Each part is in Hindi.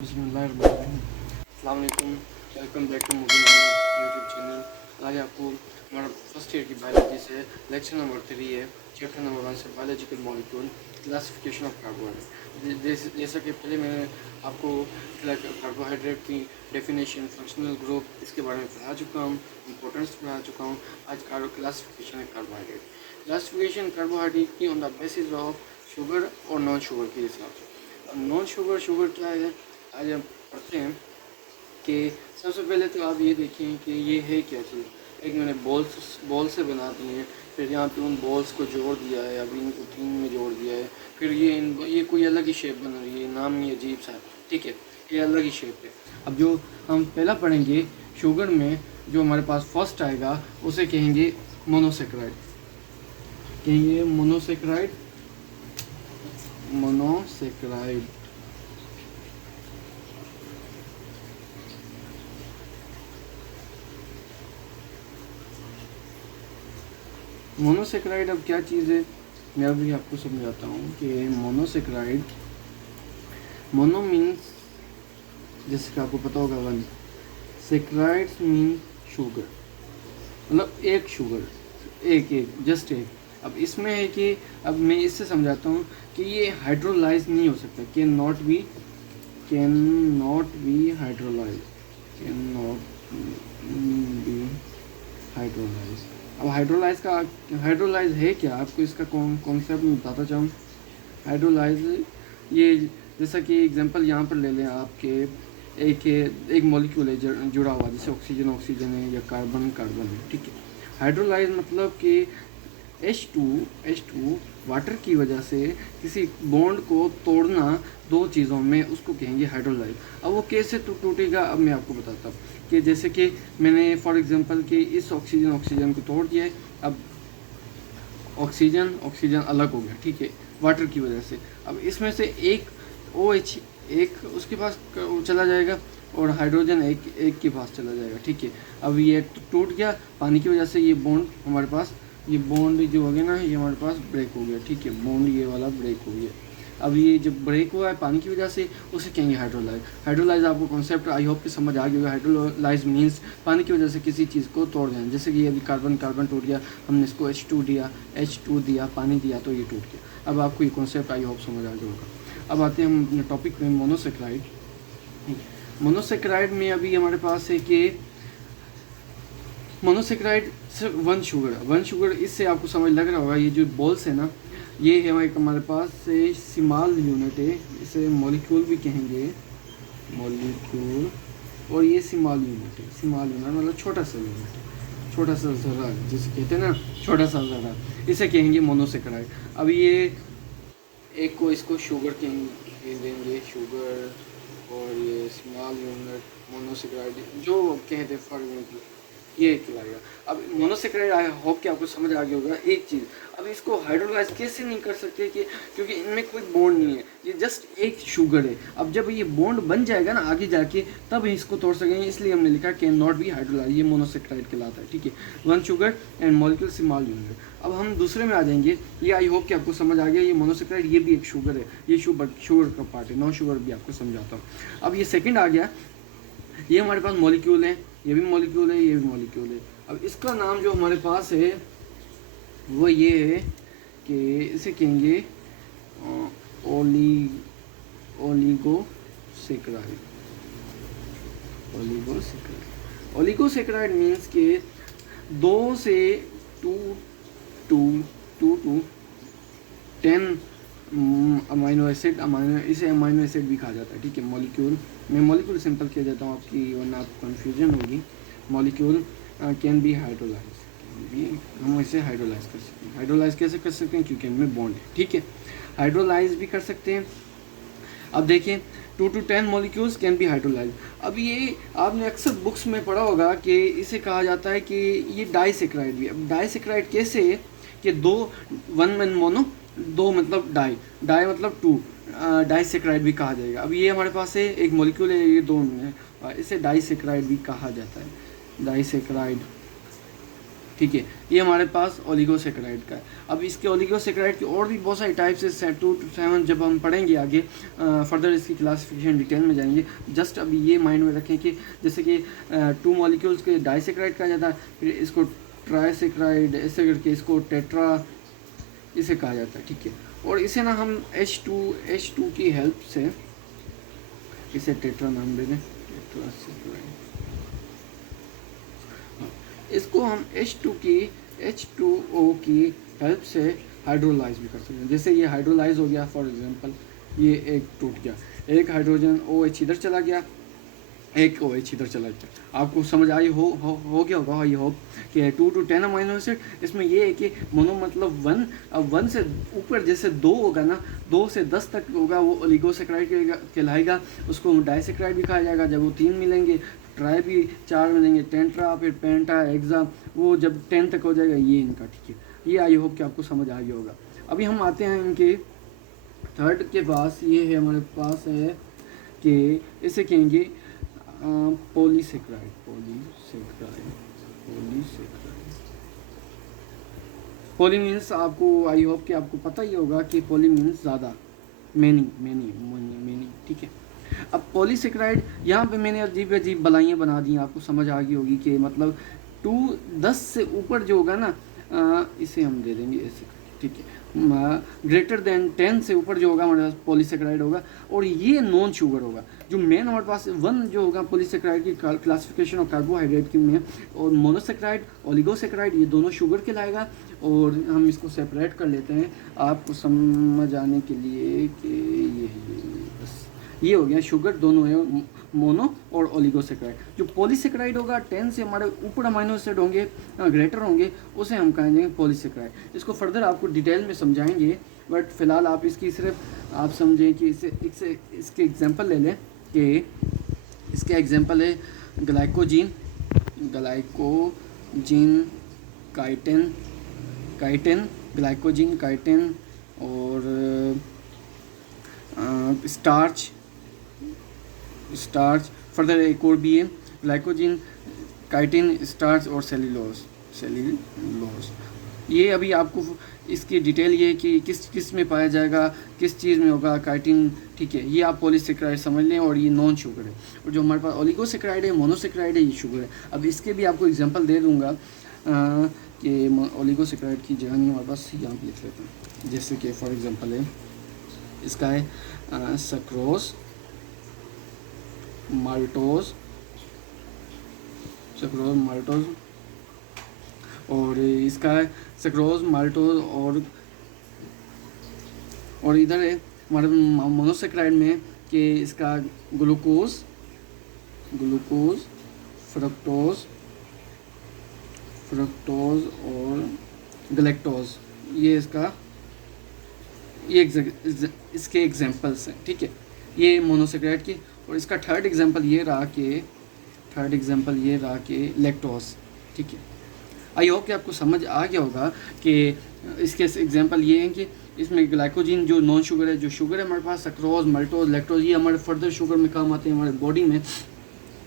अस्सलाम वालेकुम, welcome back to movie YouTube channel. आज आपको हमारा फर्स्ट ईयर की बायोलॉजी से लेक्चर नंबर 3 है, चैप्टर नंबर 1 से biological molecule classification of carbohydrate. जैसा कि पहले मैंने आपको कार्बोहाइड्रेट की डेफिनेशन, फंक्शनल ग्रुप इसके बारे में पढ़ा चुका हूँ, इंपॉर्टेंस पढ़ा चुका हूँ। आज क्लासिफिकेशन है कार्बोहाइड्रेट। क्लासिफिकेशन कार्बोहाइड्रेट की on the basis of sugar और नॉन शुगर के हिसाब से। नॉन शुगर क्या है आज हम पढ़ते हैं कि सबसे पहले तो आप ये देखें कि ये है क्या चीज़। एक मैंने बॉल से बना दी हैं, फिर यहाँ पे उन बॉल्स को जोड़ दिया है, अभी इनको 3 में जोड़ दिया है, फिर ये कोई अलग ही शेप बन रही है, नाम ही अजीब सा है, ठीक है, ये अलग ही शेप है। अब जो हम पहला पढ़ेंगे शुगर में, जो हमारे पास फर्स्ट आएगा उसे कहेंगे मोनोसेक्राइड। कहेंगे मोनोसेक्राइड। मोनोसेक्राइड अब क्या चीज़ है, मैं अभी आपको समझाता हूँ कि मोनोसेक्राइड, मोनो मीन्स जैसे कि आपको पता होगा 1, सेक्राइड्स मीन शुगर, मतलब एक शुगर, एक जस्ट एक। अब इसमें है कि अब मैं इससे समझाता हूँ कि ये हाइड्रोलाइज नहीं हो सकता, कैन नॉट बी हाइड्रोलाइज, अब हाइड्रोलाइज है क्या, आपको इसका कॉन्सेप्ट मैं बताता चाहूँ। हाइड्रोलाइज ये जैसा कि एग्जांपल यहाँ पर ले लें आपके, एक मॉलिक्यूल है जुड़ा हुआ, जैसे ऑक्सीजन है या कार्बन है, ठीक है। हाइड्रोलाइज मतलब कि H2 वाटर की वजह से किसी बॉन्ड को तोड़ना दो चीज़ों में, उसको कहेंगे हाइड्रोलाइज। अब वो कैसे टूटेगा, अब मैं आपको बताता हूँ कि जैसे कि मैंने फॉर एग्जांपल कि इस ऑक्सीजन को तोड़ दिया है, अब ऑक्सीजन अलग हो गया, ठीक है, वाटर की वजह से। अब इसमें से एक OH एक उसके पास चला जाएगा और हाइड्रोजन एक के पास चला जाएगा, ठीक है। अब ये टूट गया पानी की वजह से, ये बॉन्ड हमारे पास, ये बॉन्ड जो हो गया ना, ये हमारे पास ब्रेक हो गया, ठीक है, बॉन्ड ये वाला ब्रेक हो गया। अब ये जब ब्रेक हुआ है पानी की वजह से, उसे कहेंगे हाइड्रोलाइज। आपको कॉन्सेप्ट आई होप कि समझ आ गया होगा। हाइड्रोलाइज मीन्स पानी की वजह से किसी चीज़ को तोड़ देना, जैसे कि यदि कार्बन टूट गया, हमने इसको H2 दिया, पानी दिया, तो ये टूट गया। अब आपको ये कॉन्सेप्ट आई होप समझ आ गया होगा। अब आते हैं हम अपने टॉपिक में, मोनोसेक्राइड। मोनोसेक्राइड में अभी हमारे पास है कि मोनोसेक्राइड सिर्फ वन शुगर, इससे आपको समझ लग रहा होगा, ये जो बॉल्स है ना, ये है हमारे पास से स्मॉल यूनिट है, इसे मॉलिक्यूल भी कहेंगे, मॉलिक्यूल, और ये स्मॉल यूनिट है, स्मॉल यूनिट मतलब छोटा सा यूनिट है, छोटा सा ज़रा जिसे कहते हैं ना, छोटा सा ज़रा, इसे कहेंगे मोनोसेक्राइड। अब ये एक को इसको शुगर कहेंगे, शुगर, और ये स्मॉल यूनिट मोनोसेक्राइड जो कहते हैं फॉर एग्जाम्पल, ये कहलाएगा। अब मोनोसेक्राइड आई होप कि आपको समझ आ गया होगा। एक चीज़, अब इसको हाइड्रोलाइज कैसे नहीं कर सकते कि क्योंकि इनमें कोई बॉन्ड नहीं है, ये जस्ट एक शुगर है। अब जब ये बॉन्ड बन जाएगा ना आगे जाके, तब इसको तोड़ सकेंगे, इसलिए हमने लिखा कैन नॉट बी हाइड्रोलाइज, ये मोनोसेक्राइड कहलाता है, ठीक है। 1 sugar and molecule small unit. अब हम दूसरे में आ जाएंगे, ये आई होप कि आपको समझ आ गया, ये मोनोसेक्राइड, ये भी एक शुगर है, ये शुगर का पार्ट है, नॉन शुगर भी आपको समझाता हूँ। अब ये सेकेंड आ गया, ये हमारे पास मॉलिक्यूल है, ये भी मॉलिक्यूल है, ये भी मॉलिक्यूल है। अब इसका नाम जो हमारे पास है वो ये है कि इसे कहेंगे ओलिगोसेक्राइड। ओलिगोसेक्राइड मीन्स के 2 से 2 to 10 अमाइनो एसिड, इसे अमाइनो एसिड भी कहा जाता है, ठीक है। मैं मॉलिक्यूल सिंपल किया जाता हूँ आपकी, वरना आपको कन्फ्यूजन होगी। मॉलिक्यूल कैन बी हाइड्रोलाइज, हम इसे हाइड्रोलाइज कर सकते हैं। हाइड्रोलाइज कैसे कर सकते हैं, क्योंकि इनमें बॉन्ड है, ठीक है। हाइड्रोलाइज भी कर सकते हैं। अब देखिए 2 to 10 molecules can be hydrolyse. अब ये आपने अक्सर बुक्स में पढ़ा होगा कि इसे कहा जाता है कि ये डाइसेक्राइड भी। अब डाइसेक्राइड कैसे है कि 1 मोनो, 2 मतलब डाई मतलब 2, डाइसेक्राइड भी कहा जाएगा। अब ये हमारे पास है एक मॉलिक्यूल है, ये 2 में, इसे डाइसेक्राइड भी कहा जाता है, डाइसेक्राइड। ठीक है। ये हमारे पास ओलिगोसेक्राइड का है। अब इसके ओलिगोसेक्राइड की और भी बहुत सारी टाइप्स है, 2 to 7 जब हम पढ़ेंगे आगे फर्दर इसकी क्लासिफिकेशन डिटेल में जाएंगे। जस्ट अभी ये माइंड में रखें कि जैसे कि 2 मॉलिक्यूल्स के डाइसेक्राइड कहा जाता है, फिर इसको ट्राइसेक्राइड, ऐसे करके इसको टेट्रा इसे कहा जाता है, ठीक है। और इसे ना हम H2 की हेल्प से इसे टेट्रा नाम दे दें, इसको हम H2O की हेल्प से हाइड्रोलाइज भी कर सकते हैं। जैसे ये हाइड्रोलाइज हो गया, फॉर एग्जांपल ये एक टूट गया, एक हाइड्रोजन OH इधर चला गया, एक OH इधर चला गया। आपको समझ आई हो गया होगा आई होप कि 2 to 10 अमीनो एसिड। इसमें ये है कि मोनो मतलब 1, अब 1 से ऊपर जैसे 2 होगा ना, 2 से 10 तक होगा वो ओलिगोसेक्राइड कहलाएगा। उसको डाइसेक्राइड भी कहा जाएगा। जब वो 3 मिलेंगे, ट्राई भी 4 मिलेंगे, टेंट्रा, फिर पेंटा, हेक्सा, वो जब 10 तक हो जाएगा ये इनका, ठीक है। ये आई होप कि आपको समझ आ गया होगा। अभी हम आते हैं इनके थर्ड के पास। ये है हमारे पास है कि इसे कहेंगे पॉलीसेक्राइड। पॉली मीन्स आपको आई होप कि आपको पता ही होगा कि पॉली मीन्स ज़्यादा, मैनी, ठीक है। अब पॉलीसेक्राइड यहाँ पे मैंने अजीब बलाइयाँ बना दी, आपको समझ आ गई होगी कि मतलब 10 से ऊपर जो होगा ना, इसे हम दे देंगे ऐसे, ठीक है। ग्रेटर देन 10 से ऊपर जो होगा हमारे पास पॉलीसेक्राइड होगा, और ये नॉन शुगर होगा। जो मेन हमारे पास 1 जो होगा पॉलीसेक्राइड की क्लासिफिकेशन और कार्बोहाइड्रेट की में, और मोनोसेक्राइड, ओलिगोसेक्राइड, ये दोनों शुगर कहलाएगा। और हम इसको सेपरेट कर लेते हैं आपको समझ आने के लिए कि ये बस ये हो गया शुगर, दोनों है मोनो और ओलिगोसेक्राइड। जो पॉलीसेक्राइड होगा 10 से हमारे ऊपर अमीनो एसिड होंगे, ग्रेटर होंगे, उसे हम कहेंगे पॉलीसेक्राइड। इसको फर्दर आपको डिटेल में समझाएंगे, बट फिलहाल आप इसकी सिर्फ आप समझें कि इसके एग्जांपल ले लें कि इसके एग्जांपल है ग्लाइकोजीन, काइटिन, ग्लाइकोजीन, काइटिन, और स्टार्च। फर्दर एक और भी है ग्लाइकोजीन, काइटिन, स्टार्च और सेल्यूलोज। ये अभी आपको इसकी डिटेल ये है कि किस में पाया जाएगा, किस चीज़ में होगा काइटिन, ठीक है। ये आप पॉलीसेक्राइड समझ लें, और ये नॉन शुगर है। और जो हमारे पास ओलिगोसेक्राइड है, मोनोसेक्राइड है, ये शुगर है। अब इसके भी आपको एग्जांपल दे दूंगा कि ओलिगोसेक्राइड की जगह नहीं हमारे पास, यहाँ पे लिख लेते हैं। जैसे कि फॉर एग्जांपल है इसका है सक्रोज, माल्टोज, और इसका है सक्रोज, माल्टोज, और इधर है हमारे मोनोसेक्राइड में कि इसका ग्लूकोज, फ्रक्टोज और गलेक्टोज। ये इसके एग्जांपल्स हैं, ठीक है। ये मोनोसेक्राइड के। और इसका थर्ड एग्जांपल ये रहा कि लैक्टोज, ठीक है। आई होप कि आपको समझ आ गया होगा कि इसके एग्जांपल ये हैं कि इसमें ग्लाइकोजीन जो नॉन शुगर है, जो शुगर है हमारे पास सक्रोज, माल्टोज, लैक्टोज, ये हमारे फर्दर शुगर में काम आते हैं हमारे बॉडी में।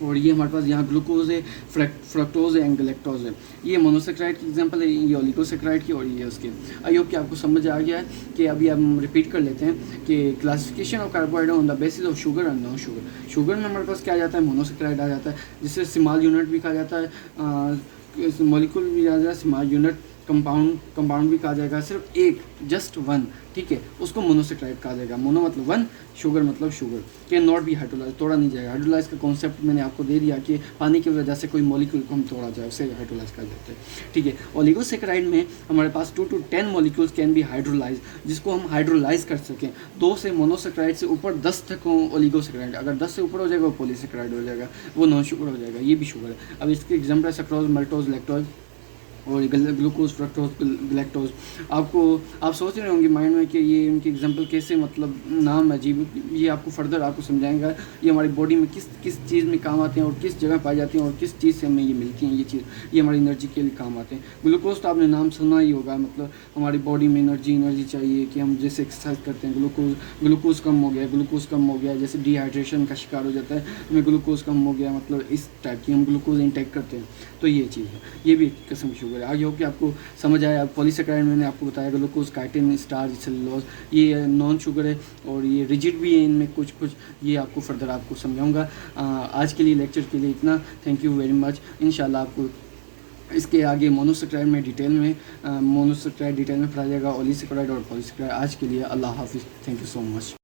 और ये हमारे पास यहाँ ग्लूकोज है, फ्रक्टोज है एंड गलेक्टोज है। ये मोनोसेक्राइड की एग्जांपल है, ये ओलिगोसेक्राइड की, और ये उसके। आई होप कि आपको समझ आ गया है कि अभी हम रिपीट कर लेते हैं कि classification of carbohydrate on the basis of sugar and non sugar. Sugar में हमारे पास क्या आ जाता है, मोनोसेक्राइड आ जाता है, जिसे स्मॉल यूनिट भी कहा जाता है, मॉलिक्यूल भी आ जाता है, स्मॉल यूनिट, कंपाउंड भी कहा जाएगा। सिर्फ एक, जस्ट 1, ठीक है, उसको मोनोसेक्राइड कहा जाएगा। मोनो मतलब 1, शुगर मतलब sugar, can not be hydrolyse, तोड़ा नहीं जाएगा। हाइड्रोलाइज का कॉन्सेप्ट मैंने आपको दे दिया कि पानी की वजह से कोई मॉलिक्यूल को हम तोड़ा जाए, उसे हाइड्रोलाइज कहा जाता है, ठीक है। ओलिगोसेक्राइड में हमारे पास 2 to 10 molecules can be hydrolyse, जिसको हम हाइड्रोलाइज कर सकें। 2 से मोनोसेक्राइड से ऊपर 10 तक हो ओलिगोसेक्राइड। अगर 10 से ऊपर हो जाएगा वो पॉलीसेक्राइड हो जाएगा, वो नॉन शुगर हो जाएगा, ये भी शुगर है। अब इसके एग्जाम्पल है सक्रोज, माल्टोज, लैक्टोज और ग्लूकोज, फ्रक्टोज, गलेक्टोज। आप सोच रहे होंगे माइंड में कि ये इनके एग्जांपल कैसे, मतलब नाम अजीब, ये आपको फर्दर आपको समझाएंगा ये हमारी बॉडी में किस चीज़ में काम आते हैं और किस जगह पाई जाती हैं और किस चीज़ से हमें ये मिलती हैं। ये हमारी एनर्जी के लिए काम आते हैं। ग्लूकोज तो आपने नाम सुना ही होगा, मतलब हमारी बॉडी में एनर्जी चाहिए कि हम जैसे एक्सरसाइज करते हैं, ग्लूकोज कम हो गया, जैसे डिहाइड्रेशन का शिकार हो जाता है, हमें ग्लूकोज कम हो गया, मतलब इस टाइप की हम ग्लूकोज इंटेक करते हैं, तो ये चीज़ है। ये भी एक किस्म की शुगर शुगर। आगे हो कि आपको समझ आया। पॉलीसेकेराइड मैंने आपको बताया, ग्लूकोज, काइटिन, स्टार्च, सेलुलोज, ये नॉन शुगर है और ये रिजिड भी है इनमें कुछ कुछ, ये आपको फर्दर आपको समझाऊंगा। आज के लिए लेक्चर के लिए इतना। Thank you very much. इंशाल्लाह आपको इसके आगे मोनोसेक्राइड में डिटेल में पढ़ाया जाएगा, ओलीसेक्राइड और पॉलीसेक्राइड। आज के लिए अल्लाह हाफिज़। Thank you so much.